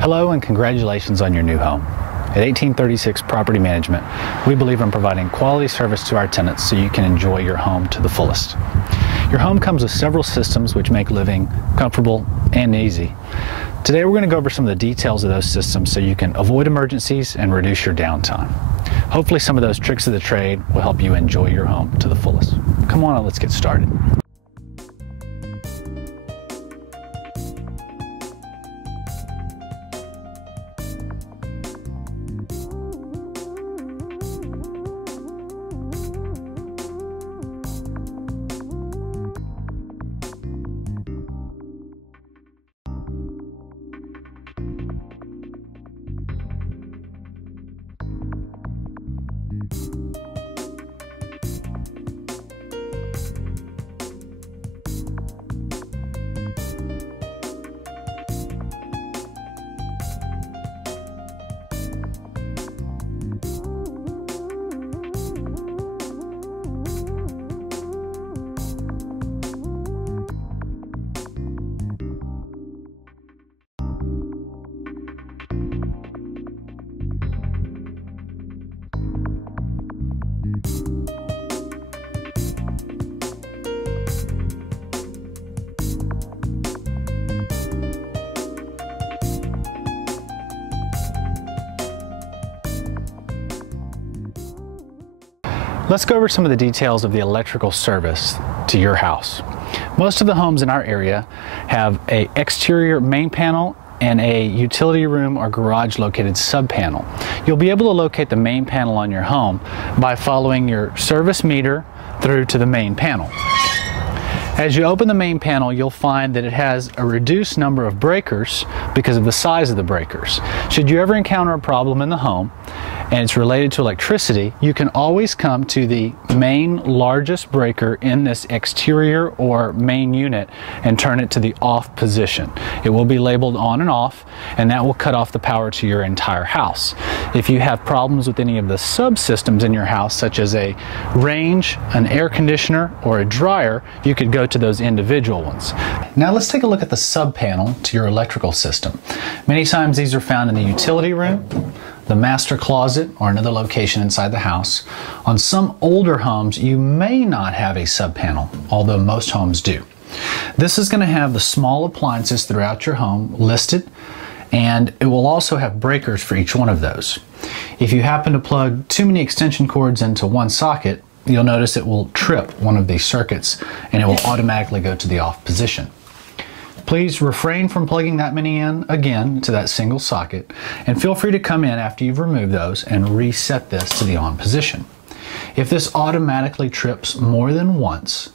Hello and congratulations on your new home. At 1836 Property Management, we believe in providing quality service to our tenants so you can enjoy your home to the fullest. Your home comes with several systems which make living comfortable and easy. Today we're going to go over some of the details of those systems so you can avoid emergencies and reduce your downtime. Hopefully some of those tricks of the trade will help you enjoy your home to the fullest. Come on, let's get started. Let's go over some of the details of the electrical service to your house. Most of the homes in our area have an exterior main panel and a utility room or garage located sub-panel. You'll be able to locate the main panel on your home by following your service meter through to the main panel. As you open the main panel, you'll find that it has a reduced number of breakers because of the size of the breakers. Should you ever encounter a problem in the home and it's related to electricity, you can always come to the main largest breaker in this exterior or main unit and turn it to the off position. It will be labeled on and off, and that will cut off the power to your entire house. If you have problems with any of the subsystems in your house, such as a range, an air conditioner, or a dryer, you could go to those individual ones. Now let's take a look at the sub panel to your electrical system. Many times these are found in the utility room, the master closet, or another location inside the house. On some older homes, you may not have a sub panel, although most homes do. This is going to have the small appliances throughout your home listed, and it will also have breakers for each one of those. If you happen to plug too many extension cords into one socket, you'll notice it will trip one of these circuits and it will automatically go to the off position. Please refrain from plugging that many in again to that single socket, and feel free to come in after you've removed those and reset this to the on position. If this automatically trips more than once,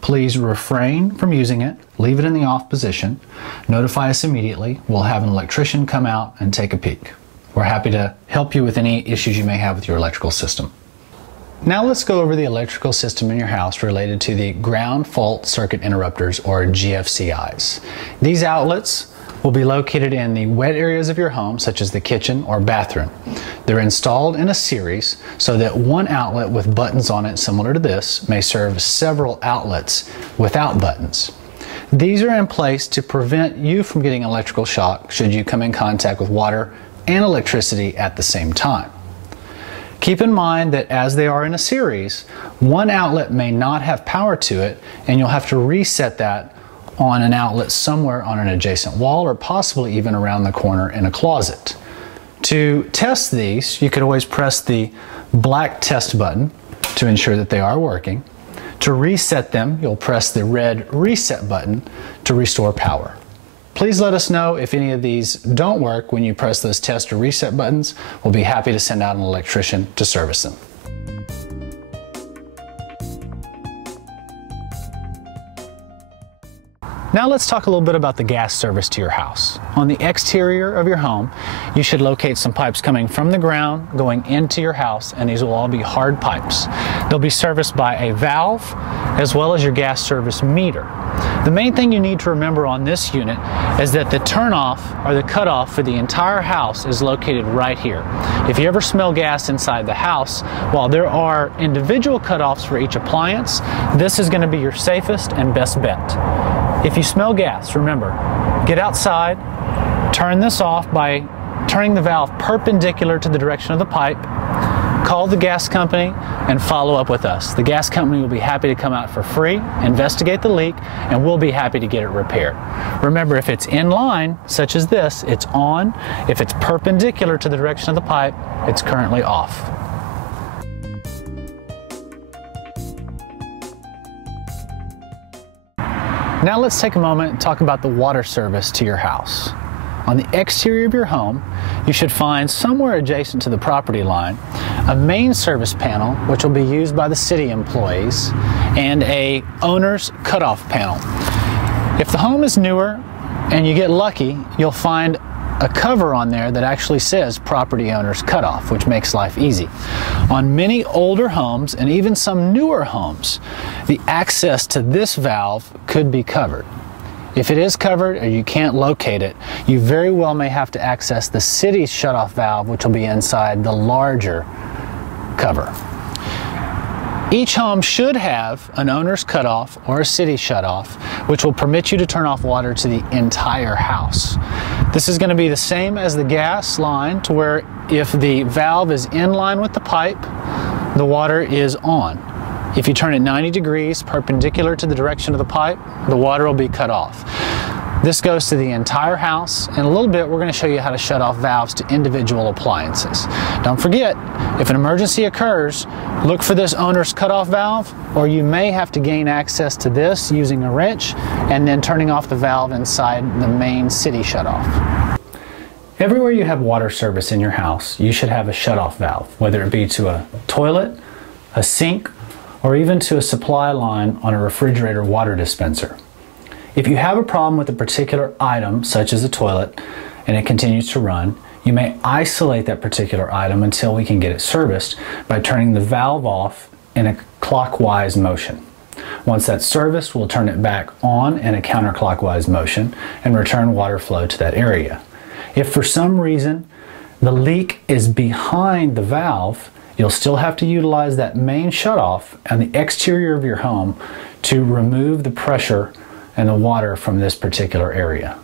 please refrain from using it, leave it in the off position, notify us immediately. We'll have an electrician come out and take a peek. We're happy to help you with any issues you may have with your electrical system. Now let's go over the electrical system in your house related to the ground fault circuit interrupters, or GFCIs. These outlets will be located in the wet areas of your home, such as the kitchen or bathroom. They're installed in a series so that one outlet with buttons on it similar to this may serve several outlets without buttons. These are in place to prevent you from getting electrical shock should you come in contact with water and electricity at the same time. Keep in mind that as they are in a series, one outlet may not have power to it, and you'll have to reset that on an outlet somewhere on an adjacent wall, or possibly even around the corner in a closet. To test these, you could always press the black test button to ensure that they are working. To reset them, you'll press the red reset button to restore power. Please let us know if any of these don't work when you press those test or reset buttons. We'll be happy to send out an electrician to service them. Now let's talk a little bit about the gas service to your house. On the exterior of your home, you should locate some pipes coming from the ground going into your house, and these will all be hard pipes. They'll be serviced by a valve as well as your gas service meter. The main thing you need to remember on this unit is that the turnoff or the cutoff for the entire house is located right here. If you ever smell gas inside the house, while there are individual cutoffs for each appliance, this is going to be your safest and best bet. If you smell gas, remember, get outside, turn this off by turning the valve perpendicular to the direction of the pipe, call the gas company, and follow up with us. The gas company will be happy to come out for free, investigate the leak, and we'll be happy to get it repaired. Remember, if it's in line, such as this, it's on. If it's perpendicular to the direction of the pipe, it's currently off. Now let's take a moment and talk about the water service to your house. On the exterior of your home, you should find somewhere adjacent to the property line a main service panel, which will be used by the city employees, and a owner's cutoff panel. If the home is newer and you get lucky, you'll find a cover on there that actually says property owner's cutoff, which makes life easy. On many older homes and even some newer homes, the access to this valve could be covered. If it is covered or you can't locate it, you very well may have to access the city's shutoff valve, which will be inside the larger cover. Each home should have an owner's cutoff or a city shutoff, which will permit you to turn off water to the entire house. This is going to be the same as the gas line, to where if the valve is in line with the pipe, the water is on. If you turn it 90 degrees perpendicular to the direction of the pipe, the water will be cut off. This goes to the entire house. In a little bit, we're going to show you how to shut off valves to individual appliances. Don't forget, if an emergency occurs, look for this owner's cutoff valve, or you may have to gain access to this using a wrench and then turning off the valve inside the main city shutoff. Everywhere you have water service in your house, you should have a shutoff valve, whether it be to a toilet, a sink, or even to a supply line on a refrigerator water dispenser. If you have a problem with a particular item, such as a toilet, and it continues to run, you may isolate that particular item until we can get it serviced by turning the valve off in a clockwise motion. Once that's serviced, we'll turn it back on in a counterclockwise motion and return water flow to that area. If for some reason the leak is behind the valve, you'll still have to utilize that main shutoff on the exterior of your home to remove the pressure and the water from this particular area.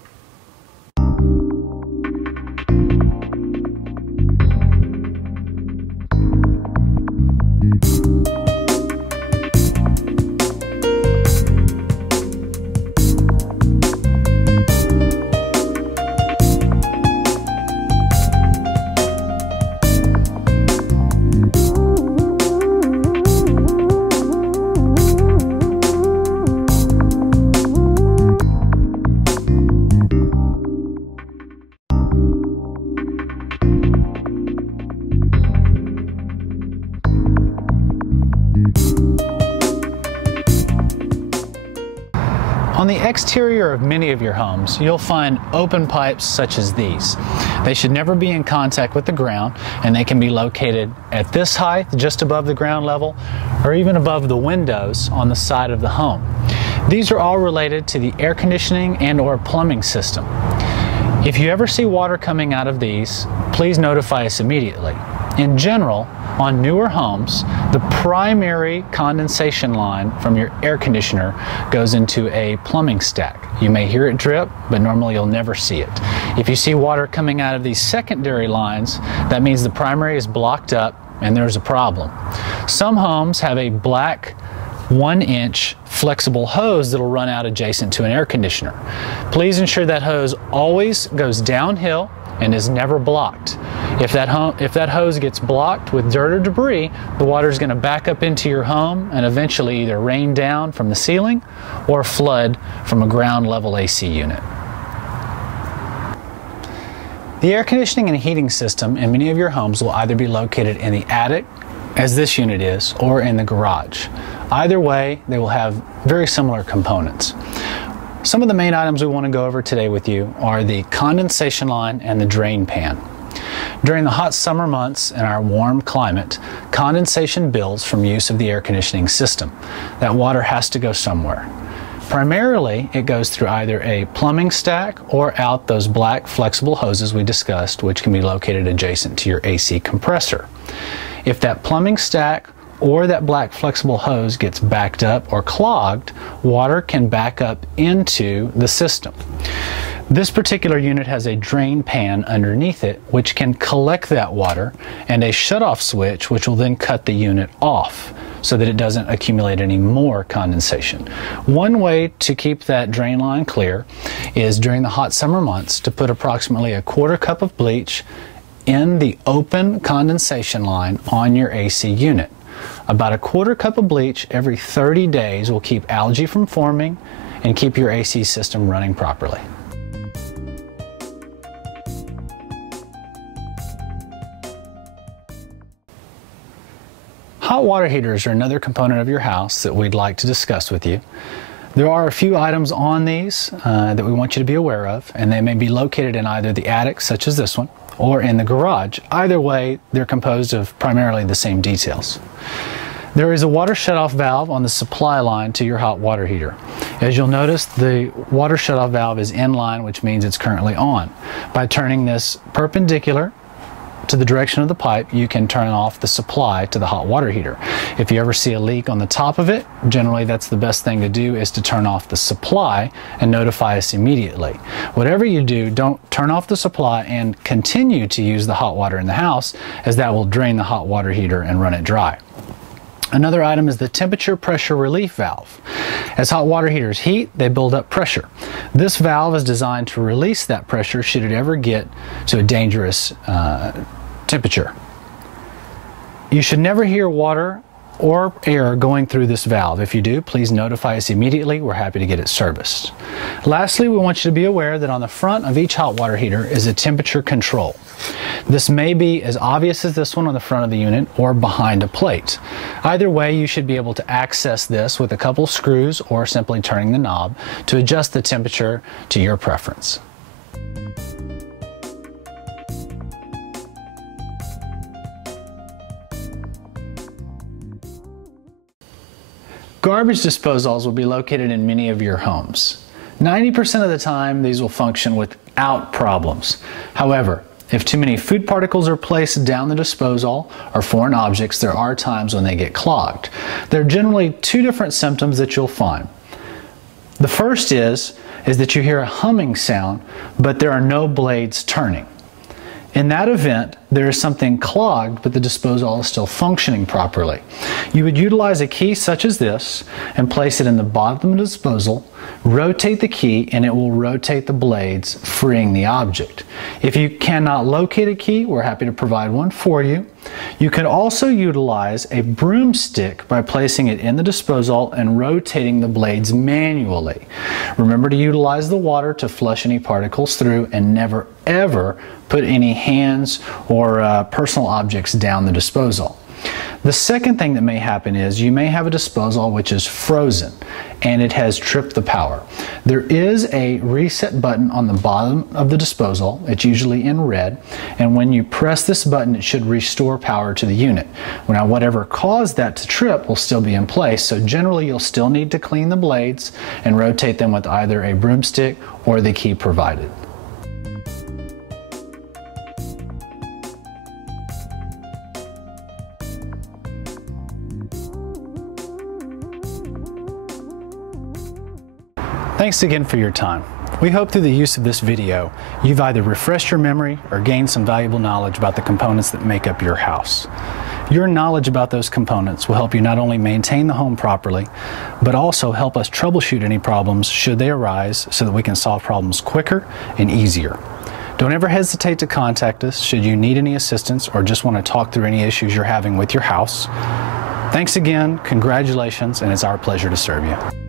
On the exterior of many of your homes, you'll find open pipes such as these. They should never be in contact with the ground, and they can be located at this height, just above the ground level, or even above the windows on the side of the home. These are all related to the air conditioning and or plumbing system. If you ever see water coming out of these, please notify us immediately. In general, on newer homes, the primary condensation line from your air conditioner goes into a plumbing stack. You may hear it drip, but normally you'll never see it. If you see water coming out of these secondary lines, that means the primary is blocked up and there's a problem. Some homes have a black 1-inch flexible hose that'll run out adjacent to an air conditioner. Please ensure that hose always goes downhill and is never blocked. If that hose gets blocked with dirt or debris, the water is going to back up into your home and eventually either rain down from the ceiling or flood from a ground level AC unit. The air conditioning and heating system in many of your homes will either be located in the attic, as this unit is, or in the garage. Either way, they will have very similar components. Some of the main items we want to go over today with you are the condensation line and the drain pan. During the hot summer months in our warm climate, condensation builds from use of the air conditioning system. That water has to go somewhere. Primarily, it goes through either a plumbing stack or out those black flexible hoses we discussed, which can be located adjacent to your AC compressor. If that plumbing stack or that black flexible hose gets backed up or clogged, water can back up into the system. This particular unit has a drain pan underneath it, which can collect that water, and a shutoff switch, which will then cut the unit off so that it doesn't accumulate any more condensation. One way to keep that drain line clear is during the hot summer months to put approximately a quarter cup of bleach in the open condensation line on your AC unit. About a quarter cup of bleach every 30 days will keep algae from forming and keep your AC system running properly. Hot water heaters are another component of your house that we'd like to discuss with you. There are a few items on these that we want you to be aware of, and they may be located in either the attic, such as this one, or in the garage. Either way, they're composed of primarily the same details. There is a water shutoff valve on the supply line to your hot water heater. As you'll notice, the water shutoff valve is in line, which means it's currently on. By turning this perpendicular to the direction of the pipe, you can turn off the supply to the hot water heater. If you ever see a leak on the top of it, generally that's the best thing to do, is to turn off the supply and notify us immediately. Whatever you do, don't turn off the supply and continue to use the hot water in the house, as that will drain the hot water heater and run it dry. Another item is the temperature pressure relief valve. As hot water heaters heat, they build up pressure. This valve is designed to release that pressure should it ever get to a dangerous temperature. You should never hear water or air going through this valve. If you do, please notify us immediately. We're happy to get it serviced. Lastly, we want you to be aware that on the front of each hot water heater is a temperature control. This may be as obvious as this one on the front of the unit or behind a plate. Either way, you should be able to access this with a couple screws or simply turning the knob to adjust the temperature to your preference. Garbage disposals will be located in many of your homes. 90% of the time, these will function without problems. However, if too many food particles are placed down the disposal or foreign objects, there are times when they get clogged. There are generally two different symptoms that you'll find. The first is that you hear a humming sound, but there are no blades turning. In that event, there is something clogged, but the disposal is still functioning properly. You would utilize a key such as this and place it in the bottom of the disposal, rotate the key, and it will rotate the blades, freeing the object. If you cannot locate a key, we're happy to provide one for you. You can also utilize a broomstick by placing it in the disposal and rotating the blades manually. Remember to utilize the water to flush any particles through, and never ever put any hands or personal objects down the disposal. The second thing that may happen is you may have a disposal which is frozen and it has tripped the power. There is a reset button on the bottom of the disposal. It's usually in red, and when you press this button, it should restore power to the unit. Now, whatever caused that to trip will still be in place, so generally you'll still need to clean the blades and rotate them with either a broomstick or the key provided. Thanks again for your time. We hope through the use of this video, you've either refreshed your memory or gained some valuable knowledge about the components that make up your house. Your knowledge about those components will help you not only maintain the home properly, but also help us troubleshoot any problems should they arise, so that we can solve problems quicker and easier. Don't ever hesitate to contact us should you need any assistance or just want to talk through any issues you're having with your house. Thanks again, congratulations, and it's our pleasure to serve you.